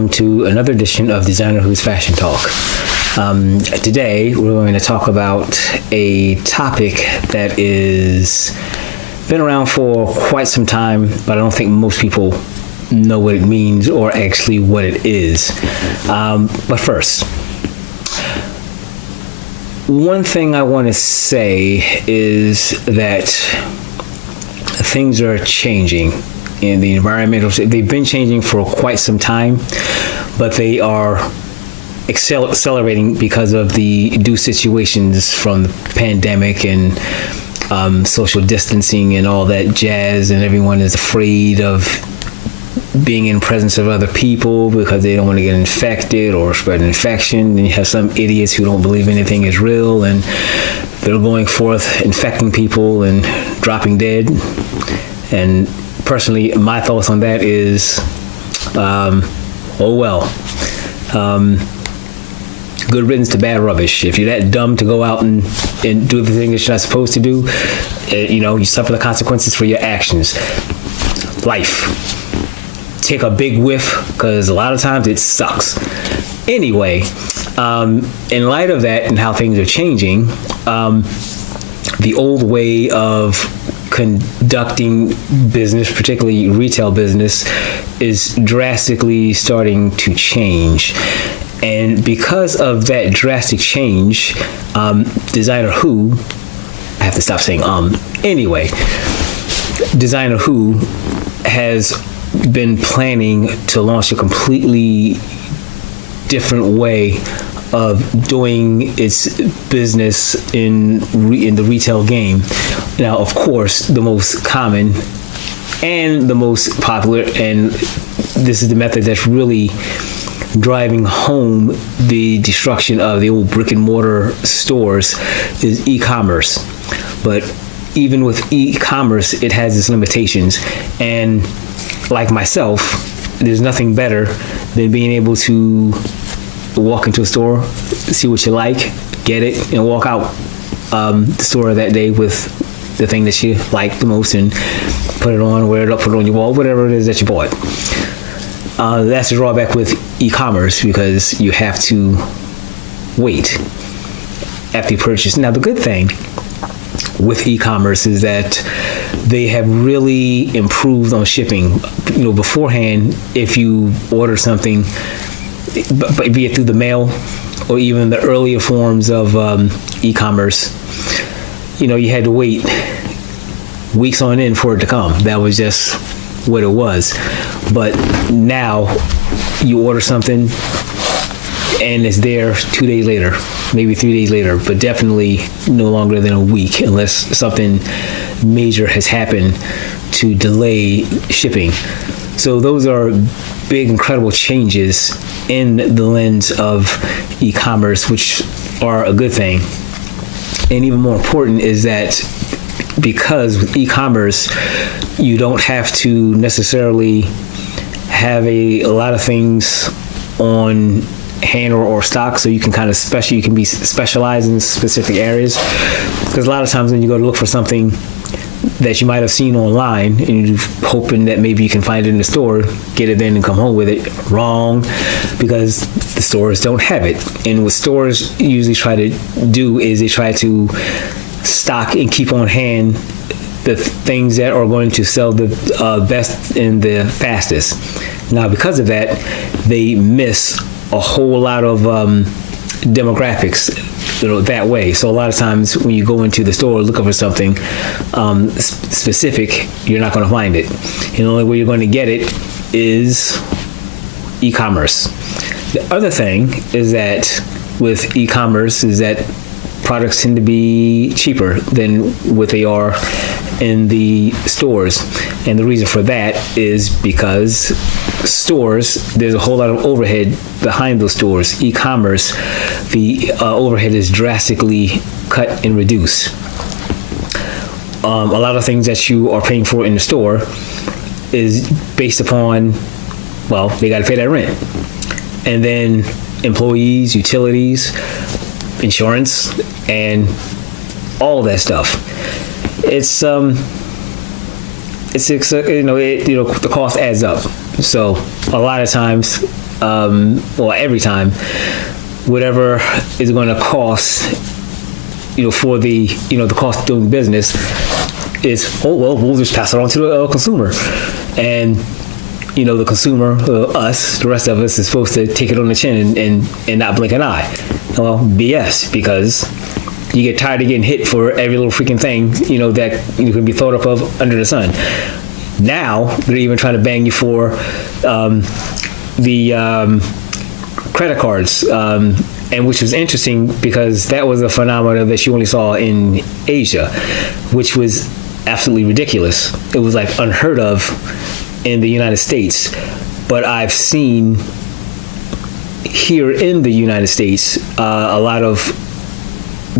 welcome to another edition of Designer Who's Fashion Talk. Today, we're going to talk about a topic that is been around for quite some time, but I don't think most people know what it means or actually what it is. But first, one thing I want to say is that things are changing in the environmental. They've been changing for quite some time, but they are accelerating because of the new situations from the pandemic and social distancing and all that jazz, and everyone is afraid of being in presence of other people because they don't want to get infected or spread an infection. And you have some idiots who don't believe anything is real, and they're going forth infecting people and dropping dead. And personally, my thoughts on that is, good riddance to bad rubbish. If you're that dumb to go out and do the thing that you're not supposed to do, you suffer the consequences for your actions. Life. Take a big whiff, because a lot of times it sucks. Anyway, in light of that and how things are changing, the old way of conducting business, particularly retail business, is drastically starting to change. And because of that drastic change, Designer Who, I have to stop saying anyway, Designer Who has been planning to launch a completely different way of doing its business in the retail game. Now, of course, the most common and the most popular, and this is the method that's really driving home the destruction of the old brick and mortar stores, is e-commerce. But even with e-commerce, it has its limitations. And like myself, there's nothing better than being able to walk into a store, see what you like, get it, and walk out the store that day with the thing that you like the most and put it on, wear it up, put it on your wall, whatever it is that you bought. That's the drawback with e-commerce, because you have to wait after you purchase. Now, the good thing with e-commerce is that they have really improved on shipping. Beforehand, if you order something, be it through the mail or even the earlier forms of e-commerce, you had to wait weeks on end for it to come. That was just what it was. But now you order something and it's there 2 days later, maybe 3 days later, but definitely no longer than a week, unless something major has happened to delay shipping. So those are big, incredible changes in the lens of e-commerce, which are a good thing. And even more important is that because with e-commerce, you don't have to necessarily have a lot of things on hand or stock, so you can you can be specialized in specific areas. Because a lot of times when you go to look for something that you might have seen online and you're hoping that maybe you can find it in the store, get it then and come home with it, wrong, because the stores don't have it. And what stores usually try to do is they try to stock and keep on hand the things that are going to sell the best and the fastest. Now, because of that, they miss a whole lot of demographics that way. So a lot of times when you go into the store looking for something specific, you're not going to find it. And the only way you're going to get it is e-commerce. The other thing is that with e-commerce is that products tend to be cheaper than what they are in the stores. And the reason for that is because stores, there's a whole lot of overhead behind those stores. E-commerce, the overhead is drastically cut and reduced. A lot of things that you are paying for in the store is based upon, they got to pay that rent. And then employees, utilities, insurance, and all that stuff. The cost adds up. So a lot of times or every time, whatever is going to cost, for the, the cost of doing business is, we'll just pass it on to the consumer. And, the consumer, us, the rest of us, is supposed to take it on the chin and not blink an eye. Well, BS, because you get tired of getting hit for every little freaking thing, that can be thought of under the sun. Now, they're even trying to bang you for the credit cards, and which was interesting because that was a phenomenon that you only saw in Asia, which was absolutely ridiculous. It was like unheard of in the United States. But I've seen here in the United States, a lot of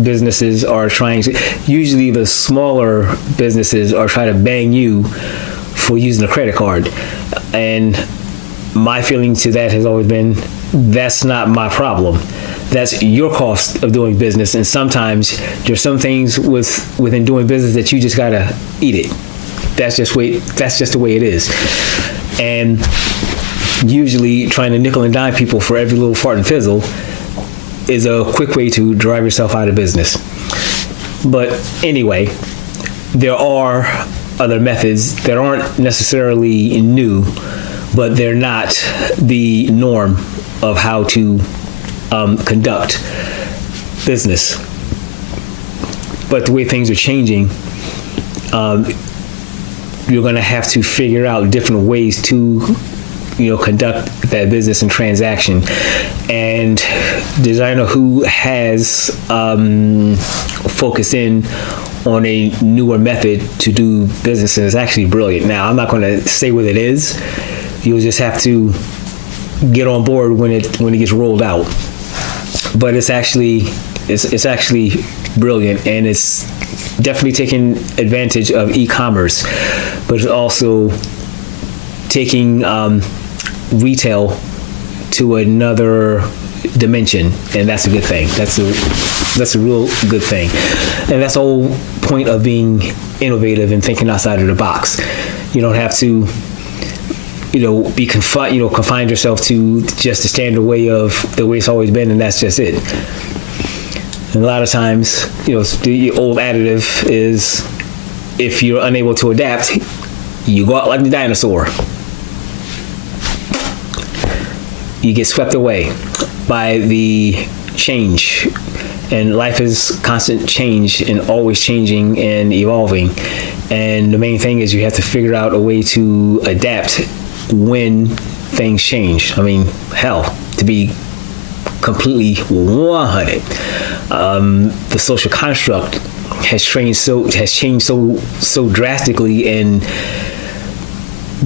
businesses are trying to, usually the smaller businesses are trying to bang you for using a credit card. And my feeling to that has always been, that's not my problem. That's your cost of doing business. And sometimes there's some things within doing business that you just gotta eat it. That's just the way it is. And usually trying to nickel and dime people for every little fart and fizzle is a quick way to drive yourself out of business. But anyway, there are other methods that aren't necessarily new, but they're not the norm of how to conduct business. But the way things are changing, you're going to have to figure out different ways to conduct that business and transaction. And Designer Who has focused in on a newer method to do business, and it's actually brilliant. Now, I'm not going to say what it is. You'll just have to get on board when it gets rolled out. But it's actually brilliant, and it's definitely taking advantage of e-commerce, but it's also taking retail to another dimension, and that's a good thing. That's a real good thing, and that's the whole point of being innovative and thinking outside of the box. You don't have to, be confined yourself to just the standard way of the way it's always been, and that's just it. And a lot of times, the old additive is, if you're unable to adapt, you go out like the dinosaur. You get swept away by the change. And life is constant change and always changing and evolving. And the main thing is you have to figure out a way to adapt when things change. I mean, hell, to be completely 100. The social construct has changed so drastically and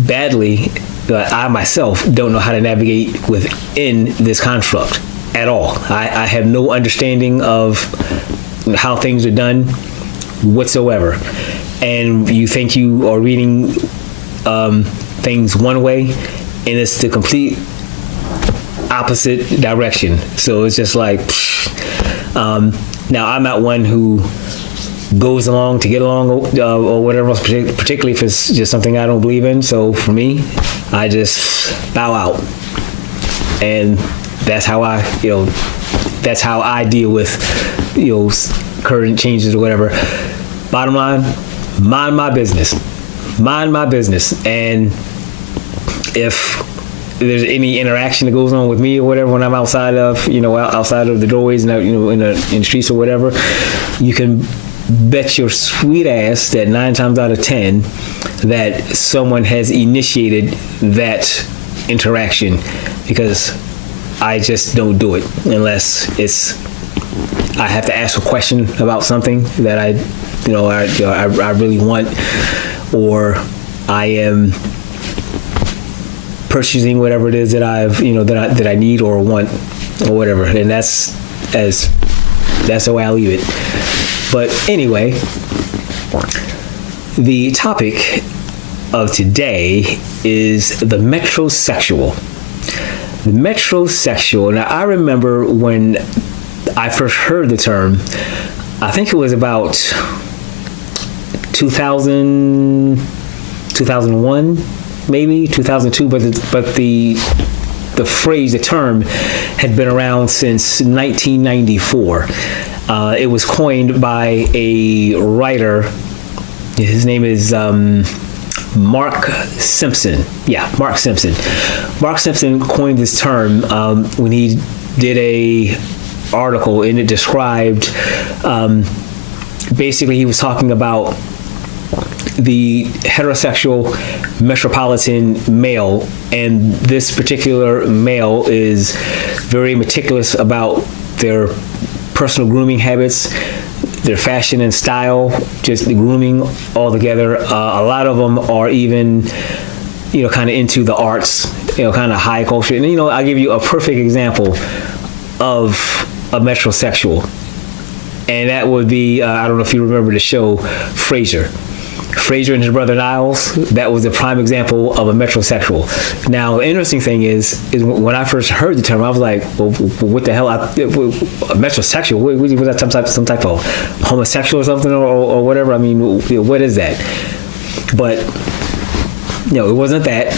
badly that I myself don't know how to navigate within this construct at all. I have no understanding of how things are done whatsoever. And you think you are reading things one way, and it's the complete opposite direction. So it's just like, now I'm not one who goes along to get along or whatever else, particularly if it's just something I don't believe in. So for me, I just bow out, and that's how I deal with current changes or whatever. Bottom line, mind my business, and if there's any interaction that goes on with me or whatever when I'm outside of the doorways and in the streets or whatever, you can bet your sweet ass that 9 times out of 10 that someone has initiated that interaction, because I just don't do it unless I have to ask a question about something that I really want, or I am purchasing whatever it is that that I need or want or whatever, and that's the way I leave it. But anyway, the topic of today is the metrosexual. The metrosexual. Now, I remember when I first heard the term, I think it was about 2001, maybe 2002, but the the term had been around since 1994. It was coined by a writer. His name is Mark Simpson. Yeah, Mark Simpson. Mark Simpson coined this term when he did a article, and it described, basically he was talking about the heterosexual metropolitan male, and this particular male is very meticulous about their personal grooming habits, their fashion and style, just the grooming altogether. A lot of them are even, kind of into the arts, kind of high culture. And, I'll give you a perfect example of a metrosexual. And that would be, I don't know if you remember the show Frasier. Frasier and his brother Niles, that was a prime example of a metrosexual. Now, the interesting thing is when I first heard the term, I was like, well, what the hell? A metrosexual? Was that some type of homosexual or something or whatever? I mean, what is that? But, it wasn't that.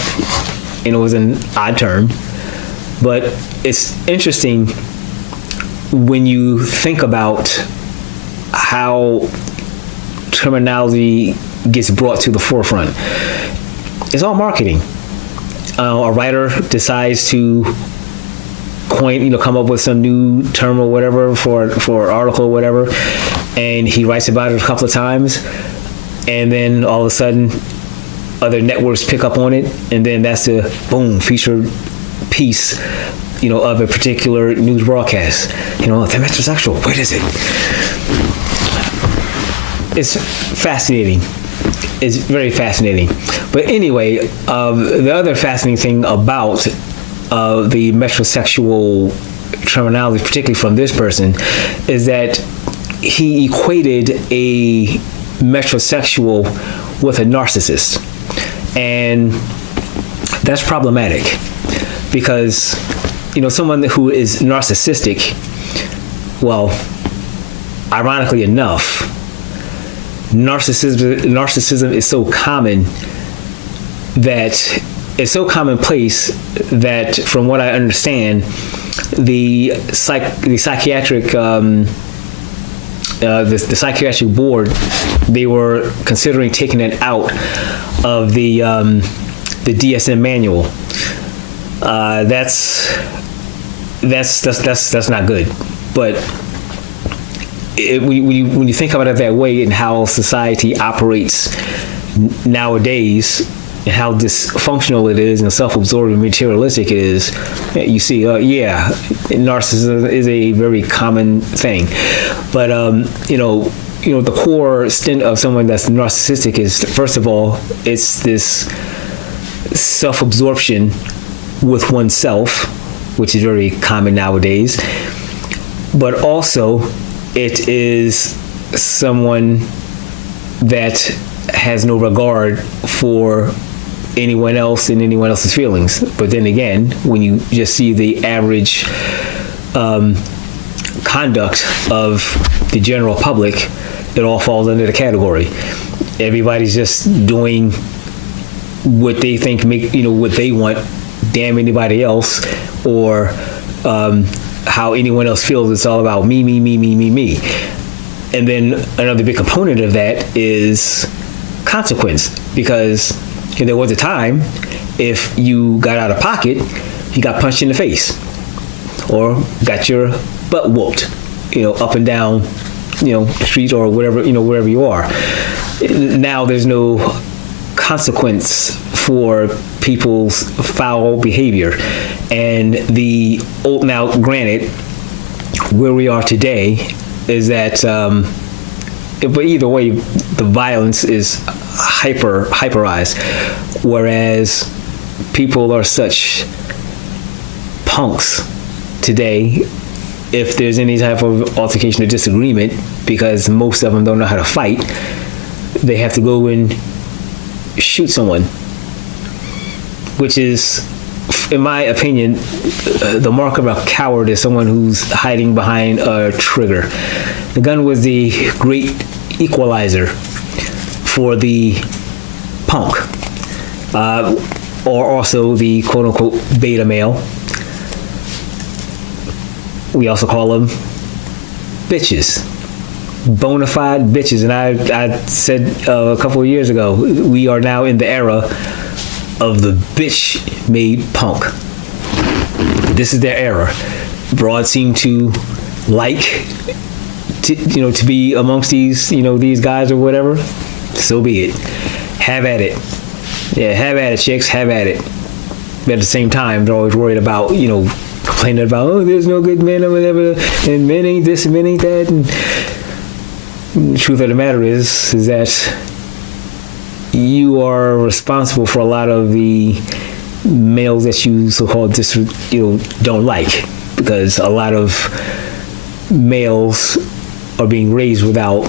And it was an odd term. But it's interesting when you think about how terminology gets brought to the forefront. It's all marketing. A writer decides to come up with some new term or whatever for an article or whatever, and he writes about it a couple of times, and then all of a sudden other networks pick up on it, and then that's the featured piece of a particular news broadcast. The metrosexual, what is it? It's fascinating. It's very fascinating. But anyway, the other fascinating thing about the metrosexual terminology, particularly from this person, is that he equated a metrosexual with a narcissist. And that's problematic because, someone who is narcissistic, well, ironically enough, narcissism is so common that it's so commonplace that, from what I understand, the psychiatric the psychiatric board, they were considering taking it out of the DSM manual. That's not good, but when you think about it that way and how society operates nowadays and how dysfunctional it is and self-absorbed and materialistic it is, you see, narcissism is a very common thing. But, the core stint of someone that's narcissistic is, first of all, it's this self-absorption with oneself, which is very common nowadays. But also, it is someone that has no regard for anyone else and anyone else's feelings. But then again, when you just see the average conduct of the general public, it all falls under the category. Everybody's just doing what they think what they want, damn anybody else, or how anyone else feels. It's all about me. And then another big component of that is consequence, because there was a time if you got out of pocket, you got punched in the face or got your butt whooped, up and down, the street or whatever, wherever you are. Now there's no consequence for people's foul behavior. And now granted, where we are today is that, but either way, the violence is hyperized, whereas people are such punks today. If there's any type of altercation or disagreement, because most of them don't know how to fight, they have to go and shoot someone, which is, in my opinion, the mark of a coward is someone who's hiding behind a trigger. The gun was the great equalizer for the punk, or also the quote-unquote beta male, We also call them bitches, bona fide bitches. And I said a couple of years ago, we are now in the era of the bitch-made punk. This is their era. Broads seem to like to be amongst these guys or whatever. So be it. Have at it. Yeah, have at it, chicks. Have at it. But at the same time, they're always worried about complaining about, oh, there's no good men or whatever, and men ain't this and men ain't that. And the truth of the matter is that you are responsible for a lot of the males that you so-called don't like, because a lot of males are being raised without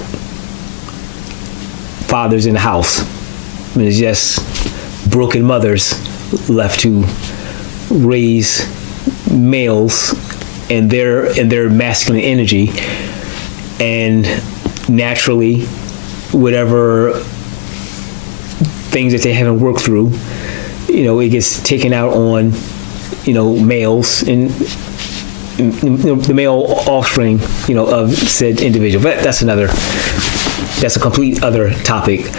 fathers in the house. And it's just broken mothers left to raise males and their masculine energy, and naturally whatever things that they haven't worked through, it gets taken out on males and the male offspring of said individual. But that's a complete other topic.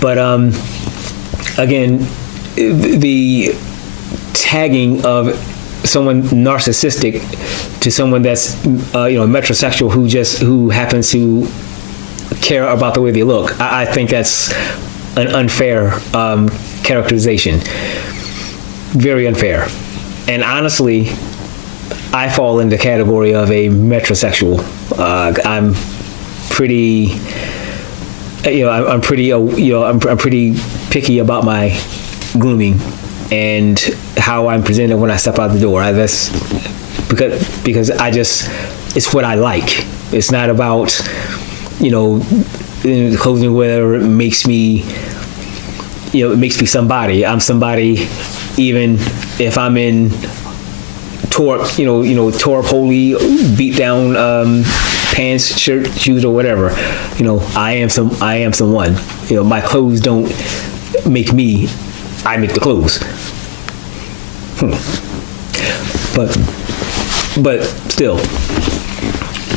But again, the tagging of someone narcissistic to someone that's metrosexual who happens to care about the way they look, I think that's an unfair characterization. Very unfair. And honestly, I fall in the category of a metrosexual. I'm pretty I'm pretty picky about my grooming and how I'm presented when I step out the door. That's because it's what I like. It's not about the clothing, whether it makes me somebody. I'm somebody even if I'm in tore up holy, beat down pants, shirt, shoes, or whatever. I am someone. My clothes don't make me. I make the clothes. But still,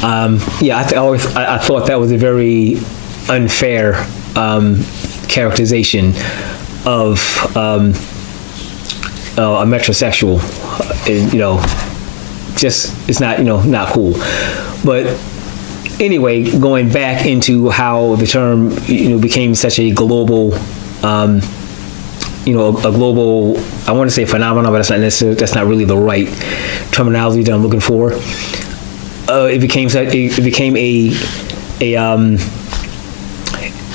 I thought that was a very unfair characterization of a metrosexual. It's not cool. But anyway, going back into how the term became such a global a global, I want to say phenomenon, but that's not really the right terminology that I'm looking for. It became a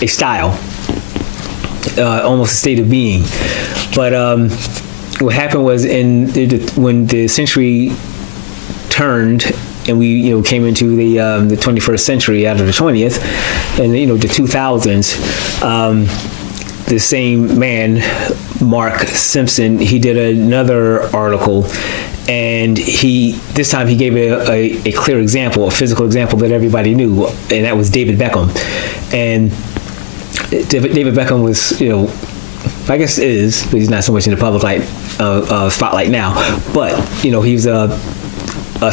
style, almost a state of being. But what happened was when the century turned and we came into the 21st century out of the 20th, and the 2000s. The same man, Mark Simpson, he did another article, and this time he gave a clear example, a physical example that everybody knew, and that was David Beckham. And David Beckham was, I guess is, but he's not so much in the public spotlight now, but he was a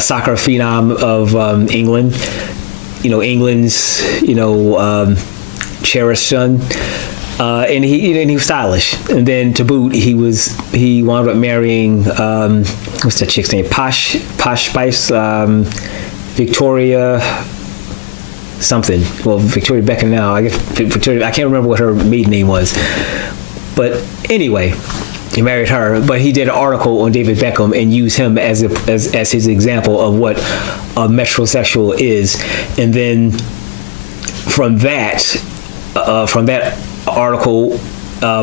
soccer phenom of England, England's cherished son. And he was stylish, and then to boot, he wound up marrying what's that chick's name? Posh Spice, Victoria something. Well, Victoria Beckham now. I guess Victoria. I can't remember what her maiden name was, but anyway, he married her. But he did an article on David Beckham and used him as his example of what a metrosexual is, and then from that article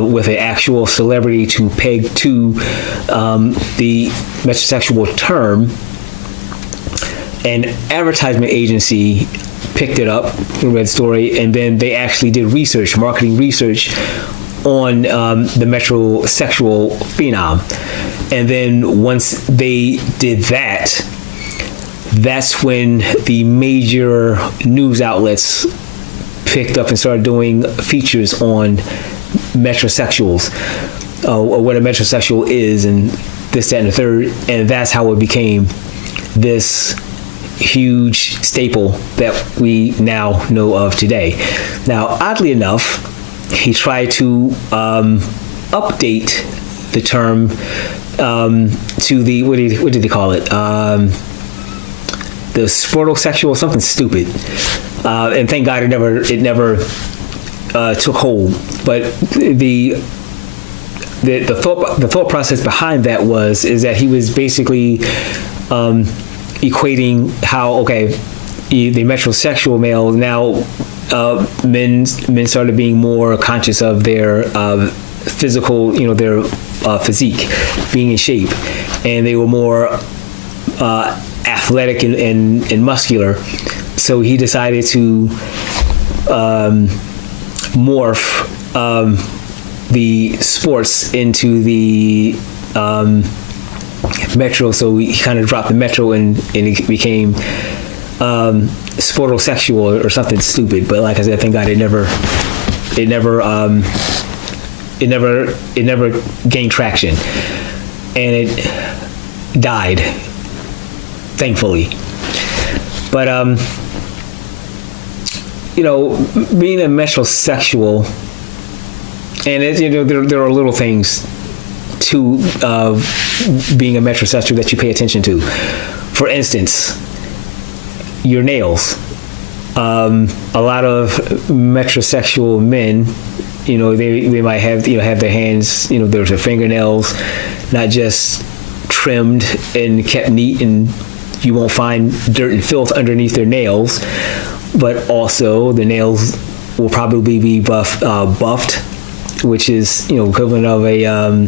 with an actual celebrity to peg to the metrosexual term, an advertisement agency picked it up, read the story, and then they actually did marketing research on the metrosexual phenom. And then once they did that, that's when the major news outlets picked up and started doing features on metrosexuals, or what a metrosexual is, and this, that, and the third, and that's how it became this huge staple that we now know of today. Now, oddly enough, he tried to update the term to the what did they call it? The metrosexual, something stupid. And thank God it never took hold. But the thought process behind that is that he was basically equating how the metrosexual male now men started being more conscious of their physical, their physique, being in shape, and they were more athletic and muscular. So he decided to morph the sports into the metro. So he kind of dropped the metro and it became sportosexual or something stupid. But like I said, thank God it never gained traction, and it died, thankfully. But being a metrosexual, and there are little things to being a metrosexual that you pay attention to. For instance, your nails. A lot of metrosexual men, they might have their hands, there's their fingernails not just trimmed and kept neat, and you won't find dirt and filth underneath their nails, but also the nails will probably be buffed, which is equivalent of a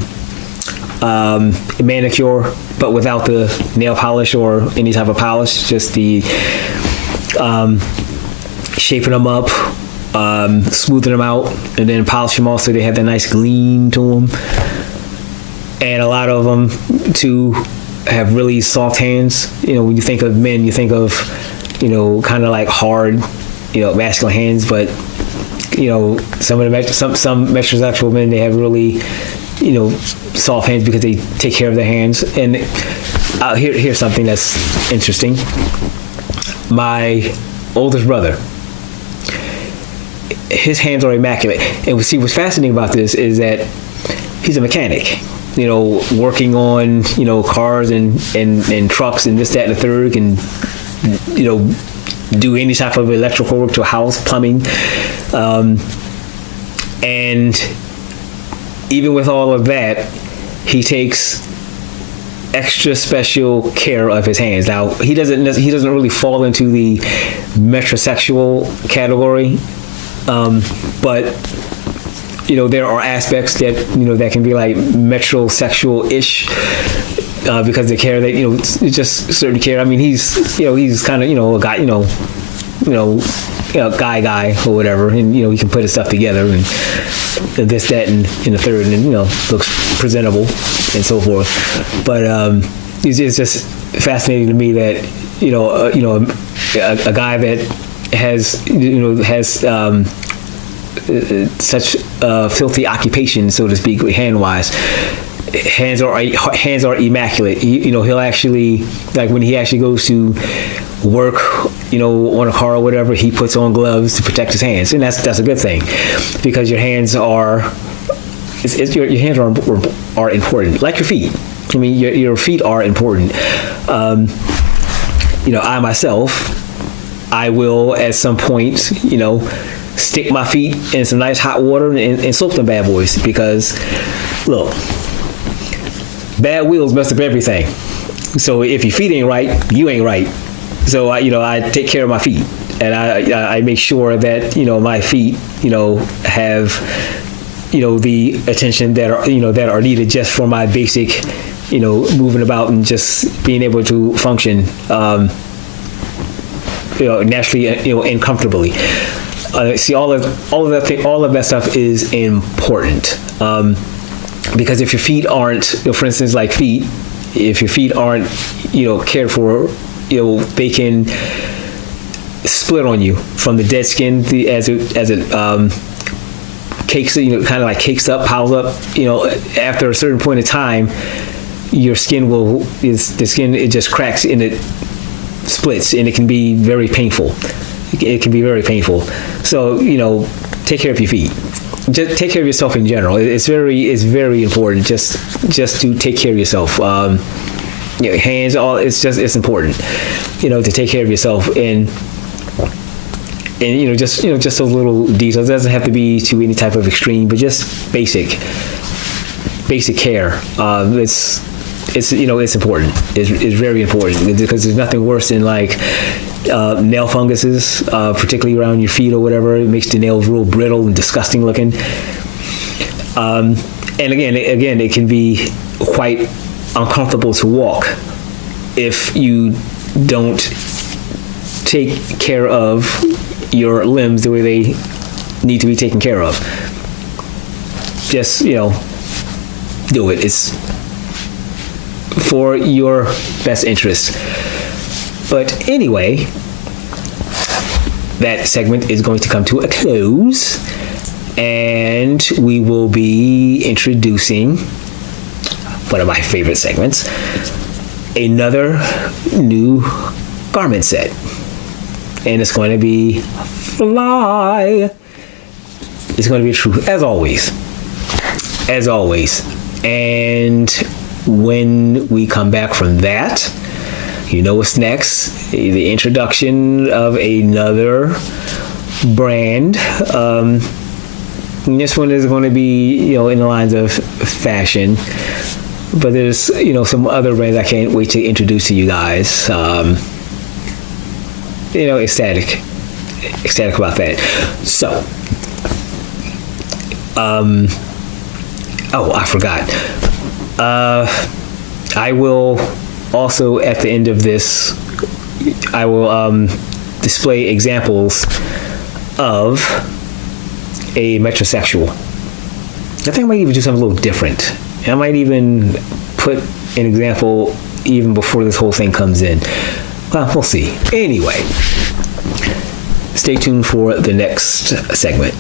manicure, but without the nail polish or any type of polish, just the shaping them up, smoothing them out, and then polish them off so they have that nice gleam to them. And a lot of them too have really soft hands. When you think of men, you think of kind of like hard, masculine hands, but some metrosexual men, they have really soft hands because they take care of their hands. And here's something that's interesting. My oldest brother, his hands are immaculate. And see, what's fascinating about this is that he's a mechanic, working on, cars and trucks and this, that, and the third, and, do any type of electrical work to a house, plumbing. And even with all of that, he takes extra special care of his hands. Now, he doesn't really fall into the metrosexual category, but there are aspects that that can be like metrosexual-ish, because the care that it's just certain care. I mean, he's kind of a guy, guy or whatever, and he can put his stuff together and this, that, and the third, and looks presentable and so forth. But it's just fascinating to me that a guy that has such filthy occupation, so to speak, hand-wise. Hands are immaculate. He'll actually, like when he actually goes to work, on a car or whatever, he puts on gloves to protect his hands, and that's a good thing, because your hands are your hands are important, like your feet. I mean, your feet are important. I myself, I will at some point, stick my feet in some nice hot water and soak them bad boys, because look, bad wheels mess up everything. So if your feet ain't right, you ain't right. So I take care of my feet, and I make sure that my feet have the attention that are needed just for my basic moving about and just being able to function naturally and comfortably. See, all of that stuff is important, because if your feet aren't, for instance, like feet, if your feet aren't cared for, they can split on you from the dead skin as it cakes, kind of like cakes up, piles up. After a certain point of time, your skin it just cracks and it splits, and it can be very painful. It can be very painful. So, take care of your feet. Just take care of yourself in general. It's very important. Just to take care of yourself. Hands, it's important. To take care of yourself, and just those little details. It doesn't have to be to any type of extreme, but just basic care. It's important. It's very important, because there's nothing worse than like nail funguses, particularly around your feet or whatever. It makes the nails real brittle and disgusting looking. And again, it can be quite uncomfortable to walk if you don't take care of your limbs the way they need to be taken care of. Just, do it. It's for your best interest. But anyway, that segment is going to come to a close, and we will be introducing one of my favorite segments, another new garment set. And it's going to be fly. It's going to be a truth, as always. And when we come back from that, what's next? The introduction of another brand. This one is going to be, in the lines of fashion. But there's, some other brands I can't wait to introduce to you guys. Ecstatic about that. So, I forgot. I will also, at the end of this, I will display examples of a metrosexual. I think I might even do something a little different. I might even put an example even before this whole thing comes in. Well, we'll see. Anyway, stay tuned for the next segment.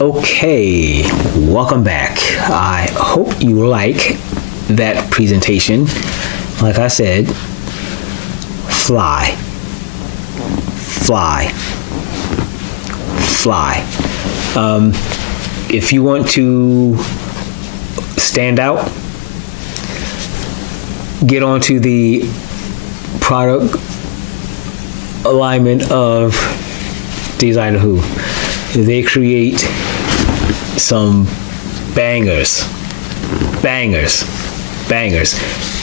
Okay, welcome back. I hope you like that presentation, like I said, fly. If you want to stand out, get onto the product alignment of Designer Who. They create some bangers,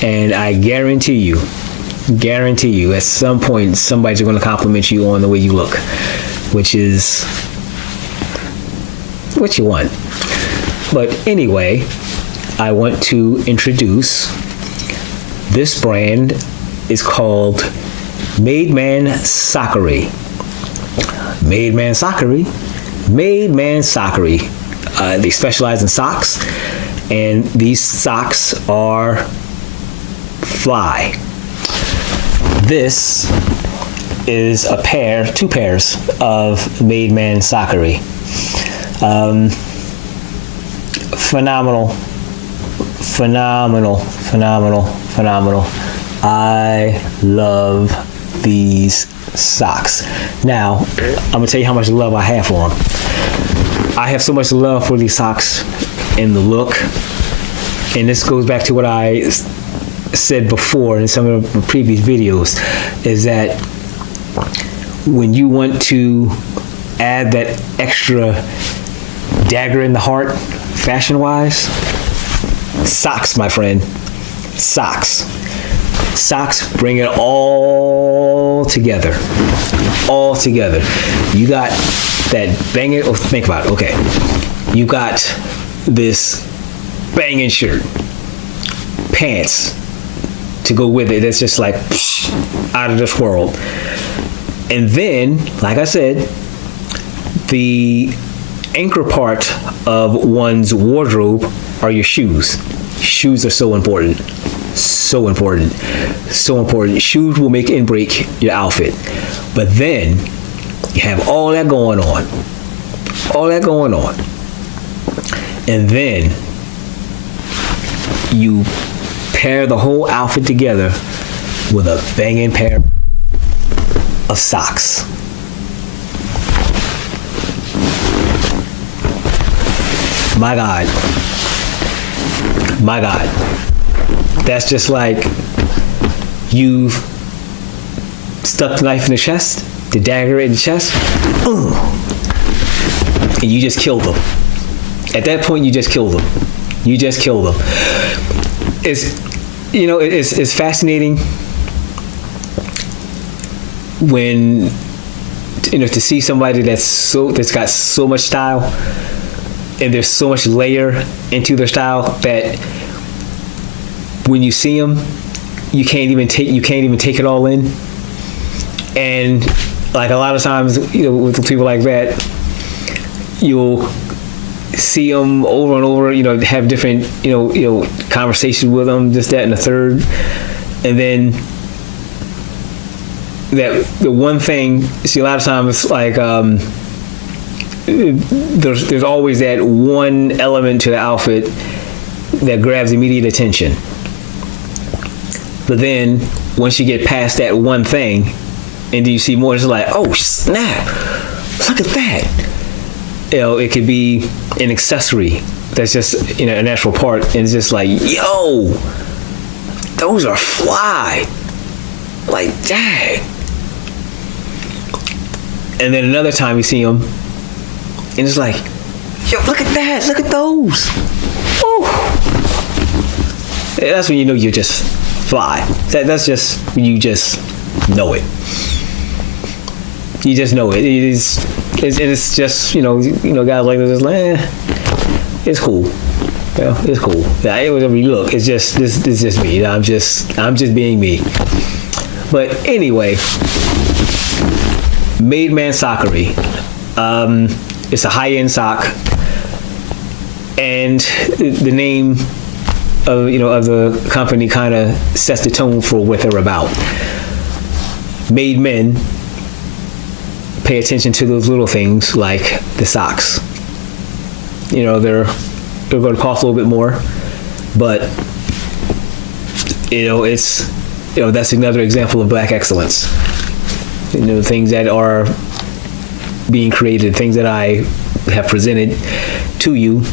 and I guarantee you, at some point somebody's going to compliment you on the way you look, which is what you want. But anyway, I want to introduce this brand. Is called Made Man Sakari. Made Man Sakari. They specialize in socks, and these socks are fly. This is two pairs of Made Man Sakari. Phenomenal. I love these socks. Now, I'm gonna tell you how much love I have for them. I have so much love for these socks and the look, and this goes back to what I said before in some of the previous videos, is that when you want to add that extra dagger in the heart, fashion-wise, socks, my friend, socks bring it all together. You got that banging. Oh, think about it. Okay, you got this banging shirt, pants to go with it. That's just like out of this world. And then, like I said, the anchor part of one's wardrobe are your shoes. Shoes are so important. Shoes will make and break your outfit. But then you have all that going on. And then you pair the whole outfit together with a banging pair of socks. My God. That's just like you've stuck the knife in the chest, the dagger in the chest, and you just killed them. At that point, you just killed them. It's fascinating when to see somebody that's got so much style, and there's so much layer into their style that when you see them, you can't even take it all in. And like a lot of times, with people like that, you'll see them over and over, have different, conversations with them, this, that, and the third. And then the one thing, see, a lot of times, like, there's always that one element to the outfit that grabs immediate attention. But then once you get past that one thing, and then you see more, it's like, oh snap, look at that. It could be an accessory that's just a natural part, and it's just like, yo, those are fly, like dang. And then another time you see them, and it's like, yo, look at that, look at those. Woo. That's when you know you're just fly. That's just when you just know it. You just know it. It's just guys like this, like, it's cool. It's cool. Whatever you look, it's just this is just me. I'm just being me. But anyway, Made Man Sakari. It's a high-end sock, and the name of the company kind of sets the tone for what they're about. Made men pay attention to those little things like the socks. They're going to cost a little bit more, but it's, that's another example of black excellence. Things that are being created, things that I have presented to you,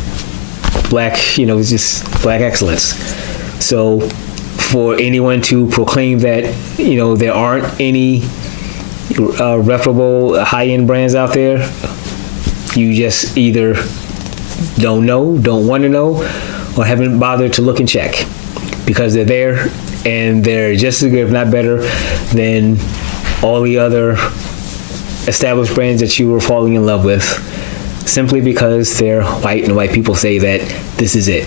black, it's just black excellence. So for anyone to proclaim that, there aren't any reputable high-end brands out there, you just either don't know, don't want to know, or haven't bothered to look and check, because they're there and they're just as good, if not better, than all the other established brands that you were falling in love with, simply because they're white and white people say that this is it,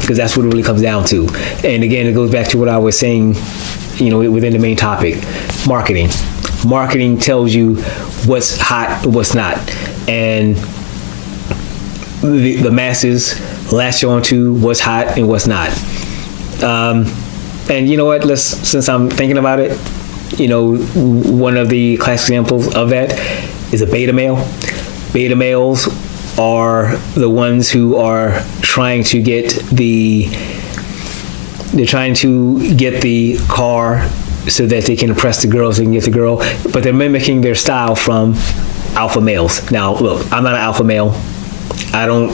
because that's what it really comes down to. And again, it goes back to what I was saying, within the main topic, marketing. Marketing tells you what's hot and what's not, and the masses latch on to what's hot and what's not. And you know what? Since I'm thinking about it, one of the classic examples of that is a beta male. Beta males are the ones who are trying to get the car so that they can impress the girls and get the girl, but they're mimicking their style from alpha males. Now, look, I'm not an alpha male. I don't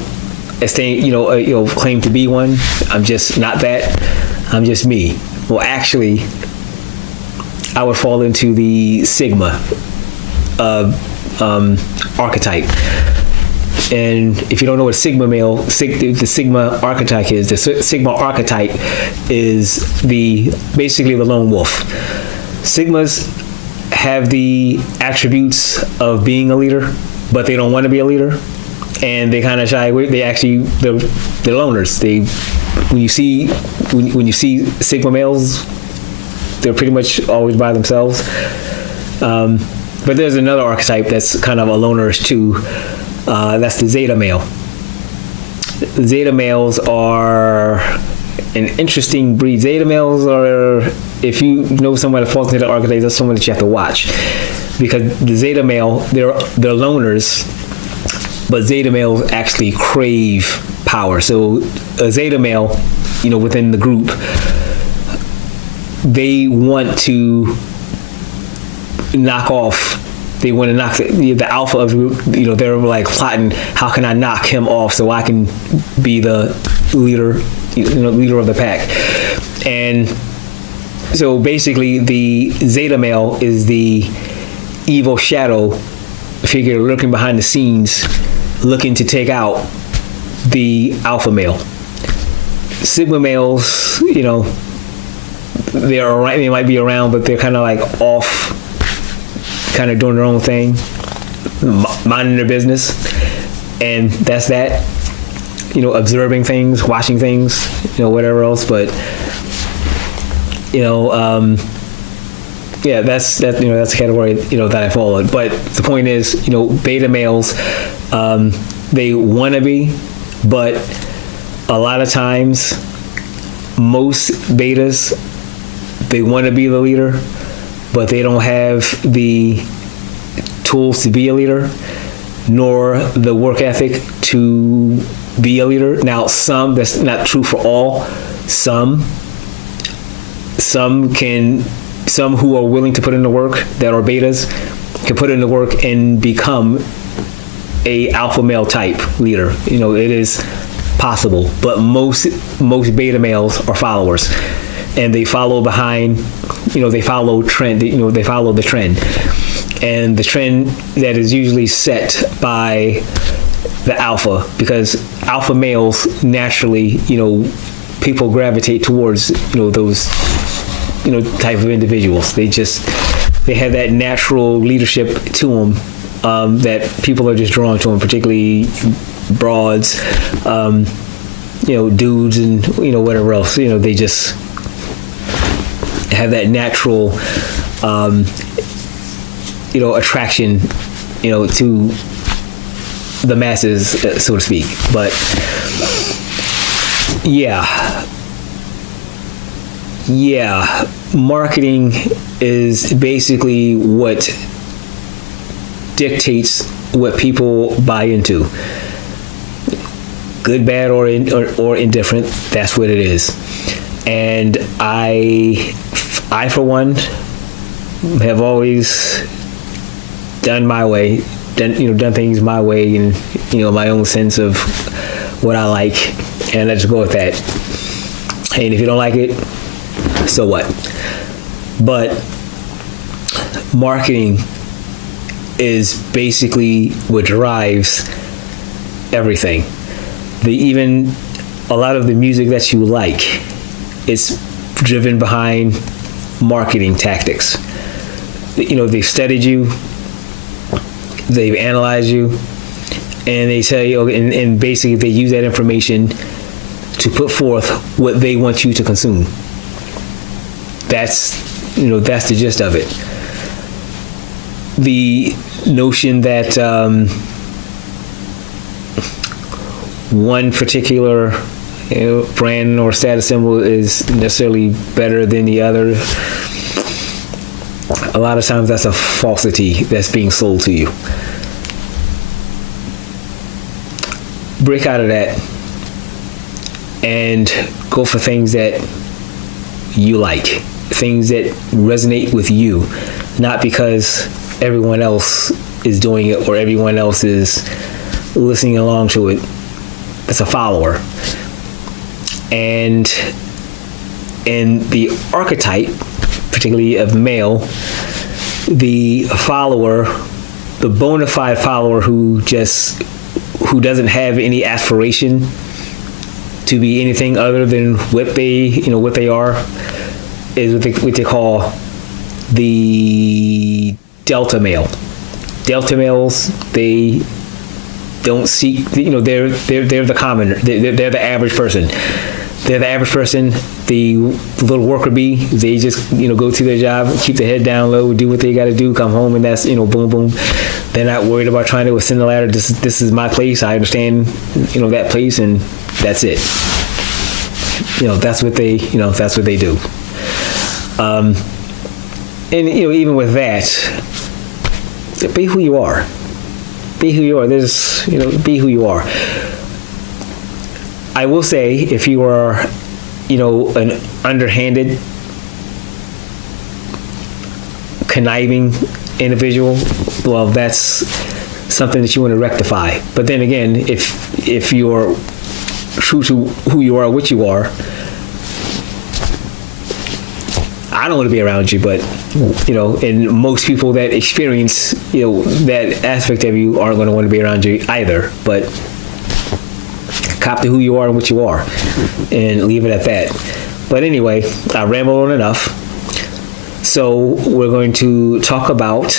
claim to be one. I'm just not that. I'm just me. Well, actually, I would fall into the Sigma archetype. And if you don't know what Sigma male, the Sigma archetype is, the Sigma archetype is basically the lone wolf. Sigmas have the attributes of being a leader, but they don't want to be a leader, and they kind of shy away. They're loners. When you see Sigma males, they're pretty much always by themselves. But there's another archetype that's kind of a lonerish too. That's the Zeta male. Zeta males are an interesting breed. Zeta males are, if you know someone that falls into the archetype, that's someone that you have to watch, because the Zeta male, they're loners, but Zeta males actually crave power. So a Zeta male, within the group, they want to knock off. They want to knock the alpha of the group. They're like plotting, how can I knock him off so I can be the leader, leader of the pack. And so basically, the Zeta male is the evil shadow figure lurking behind the scenes, looking to take out the alpha male. Sigma males, they might be around, but they're kind of like off, kind of doing their own thing, minding their business, and that's that. Observing things, watching things, whatever else. But that's a category that I fall in. But the point is, beta males, they want to be, but a lot of times, most betas, they want to be the leader, but they don't have the tools to be a leader, nor the work ethic to be a leader. Now, that's not true for all. Some who are willing to put in the work, that are betas, can put in the work and become a alpha male type leader. It is possible, but most beta males are followers, and they follow behind. They follow trend. They follow the trend, and the trend that is usually set by the alpha, because alpha males naturally, people gravitate towards, those, type of individuals. They have that natural leadership to them, that people are just drawn to them, particularly broads, dudes, and whatever else. They just have that natural, attraction, to the masses, so to speak. But marketing is basically what dictates what people buy into. Good, bad, or indifferent, that's what it is. And I for one have always done my way, done things my way, and my own sense of what I like, and I just go with that. And if you don't like it, so what? But marketing is basically what drives everything. Even a lot of the music that you like, it's driven behind marketing tactics. They've studied you, they've analyzed you, and they tell you, and basically they use that information to put forth what they want you to consume. That's the gist of it. The notion that one particular brand or status symbol is necessarily better than the other, a lot of times that's a falsity that's being sold to you. Break out of that and go for things that you like, things that resonate with you, not because everyone else is doing it or everyone else is listening along to it. It's a follower. And in the archetype, particularly of male, the follower, the bona fide follower who doesn't have any aspiration to be anything other than what they are, is what they call the delta male. Delta males, they don't seek, they're the commoner. They're the average person. They're the average person, the little worker bee. They just, go to their job, keep their head down low, do what they got to do, come home, and that's, boom, boom. They're not worried about trying to ascend the ladder. This is my place. I understand, that place, and that's it. That's what they do. And even with that, be who you are. Be who you are. Be who you are. I will say, if you are, an underhanded, conniving individual, well, that's something that you want to rectify. But then again, if you're true to who you are, what you are, I don't want to be around you, but and most people that experience that aspect of you aren't going to want to be around you either. But cop to who you are and what you are, and leave it at that. But anyway, I rambled on enough. So we're going to talk about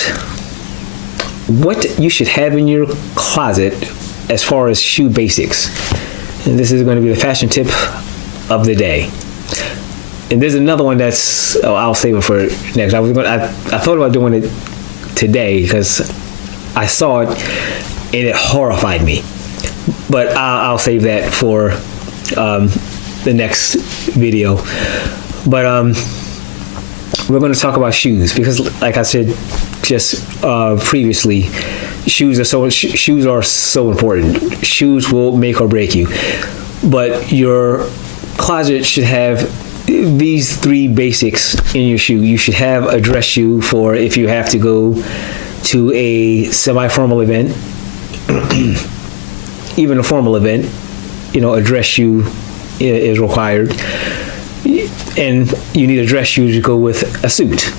what you should have in your closet as far as shoe basics. And this is going to be the fashion tip of the day. And there's another one I'll save it for next. I thought about doing it today because I saw it and it horrified me. But I'll save that for the next video. But we're going to talk about shoes because, like I said just previously, shoes are so important. Shoes will make or break you. But your closet should have these three basics in your shoe. You should have a dress shoe for if you have to go to a semi-formal event. Even a formal event, a dress shoe is required. And you need a dress shoe to go with a suit.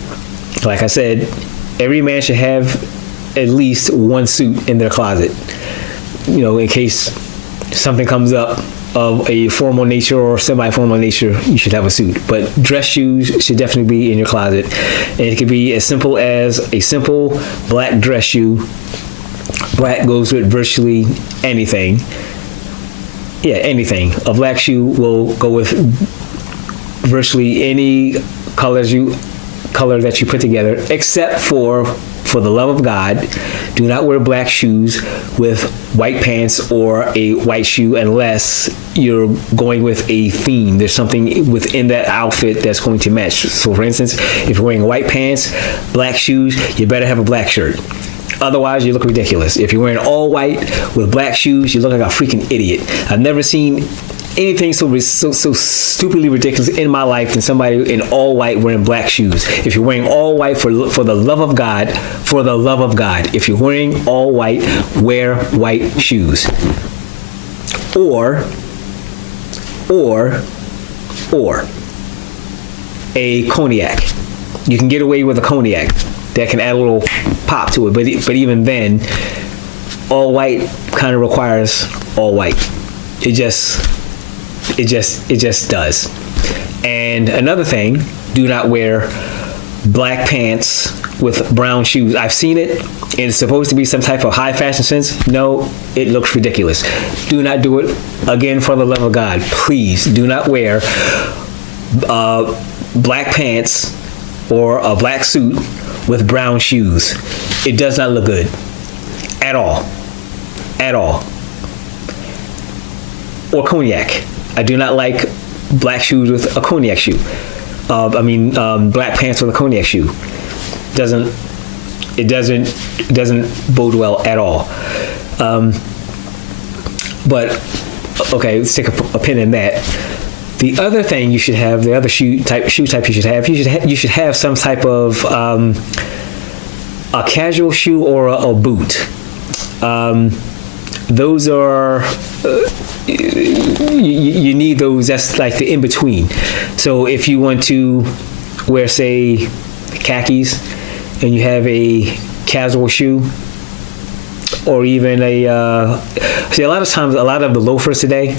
Like I said, every man should have at least one suit in their closet. In case something comes up of a formal nature or semi-formal nature, you should have a suit. But dress shoes should definitely be in your closet. And it could be as simple as a simple black dress shoe. Black goes with virtually anything. Yeah, anything. A black shoe will go with virtually any color that you put together, except for the love of God, do not wear black shoes with white pants or a white shoe unless you're going with a theme. There's something within that outfit that's going to match. So for instance, if you're wearing white pants, black shoes, you better have a black shirt. Otherwise, you look ridiculous. If you're wearing all white with black shoes, you look like a freaking idiot. I've never seen anything so stupidly ridiculous in my life than somebody in all white wearing black shoes. If you're wearing all white for the love of God, if you're wearing all white, wear white shoes. Or a cognac. You can get away with a cognac. That can add a little pop to it, but even then, all white kind of requires all white. It just does. And another thing, do not wear black pants with brown shoes. I've seen it, and it's supposed to be some type of high fashion sense. No, it looks ridiculous. Do not do it. Again, for the love of God, please do not wear black pants or a black suit with brown shoes. It does not look good at all. Or cognac. I do not like black shoes with a cognac shoe. Black pants with a cognac shoe. It doesn't bode well at all. But okay, let's take a pin in that. The other thing you should have, the other shoe type you should have some type of a casual shoe or a boot. Those are you need those. That's like the in between. So if you want to wear, say, khakis, and you have a casual shoe, or even a a lot of times, a lot of the loafers today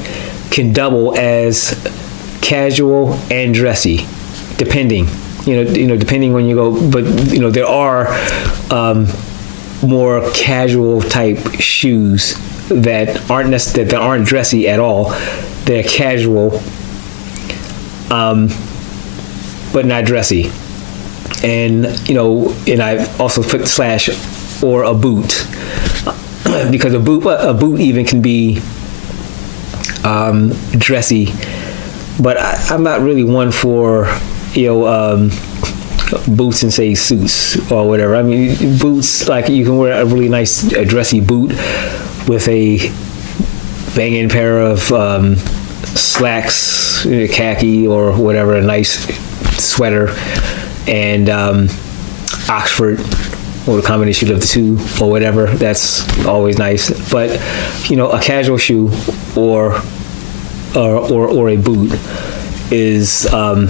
can double as casual and dressy, depending when you go. But there are more casual type shoes that aren't dressy at all. They're casual, but not dressy. And I also put slash or a boot, because a boot even can be dressy. But I'm not really one for boots and say suits or whatever. I mean, boots, like, you can wear a really nice dressy boot with a banging pair of slacks, khaki or whatever, a nice sweater, and Oxford, or the combination of the two or whatever. That's always nice. But a casual shoe or a boot is a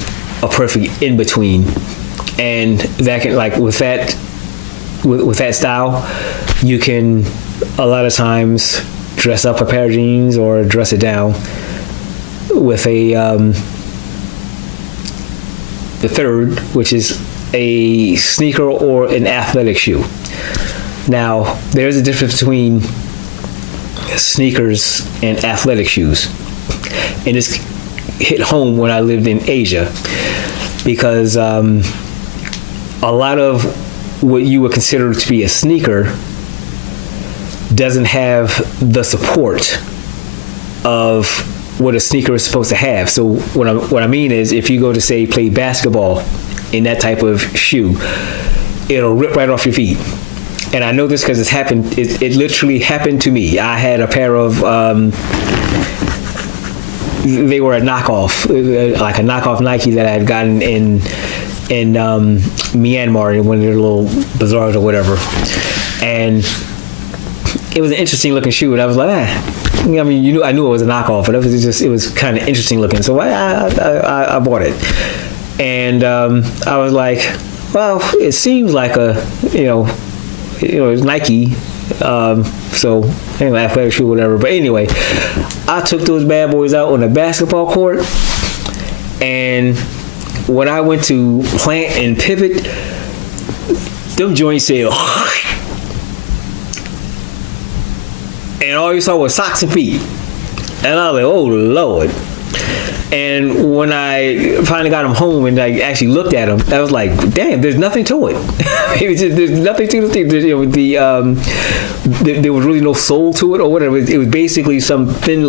perfect in between, and that can, like, with that style, you can a lot of times dress up a pair of jeans or dress it down with the third, which is a sneaker or an athletic shoe. Now, there's a difference between sneakers and athletic shoes. And this hit home when I lived in Asia, because a lot of what you would consider to be a sneaker doesn't have the support of what a sneaker is supposed to have. So what I mean is, if you go to, say, play basketball in that type of shoe, it'll rip right off your feet. And I know this because it's happened. It literally happened to me. I had a pair of they were a knockoff, like a knockoff Nike that I had gotten in Myanmar, in one of their little bazaars or whatever. And it was an interesting looking shoe, and I was like, I knew it was a knockoff, but it was kind of interesting looking. So I bought it, and I was like, well, it seems like it's Nike, so anyway, athletic shoe, whatever. But anyway, I took those bad boys out on the basketball court, and when I went to plant and pivot, them joints said, and all you saw was socks and feet. And I was like, oh Lord. And when I finally got them home and I actually looked at them, I was like, damn, there's nothing to it. There's nothing to it. There was really no soul to it or whatever. It was basically some thin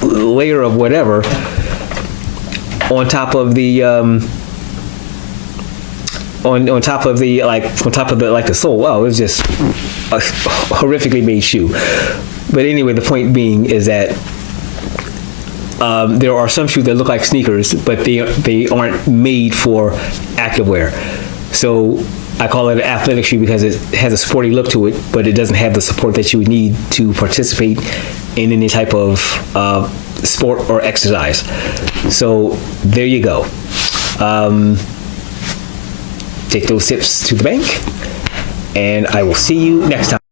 layer of whatever on top of the on top of the sole. Wow, it was just a horrifically made shoe. But anyway, the point being is that there are some shoes that look like sneakers, but they aren't made for activewear. So I call it an athletic shoe because it has a sporty look to it, but it doesn't have the support that you would need to participate in any type of sport or exercise. So there you go. Take those tips to the bank, and I will see you next time.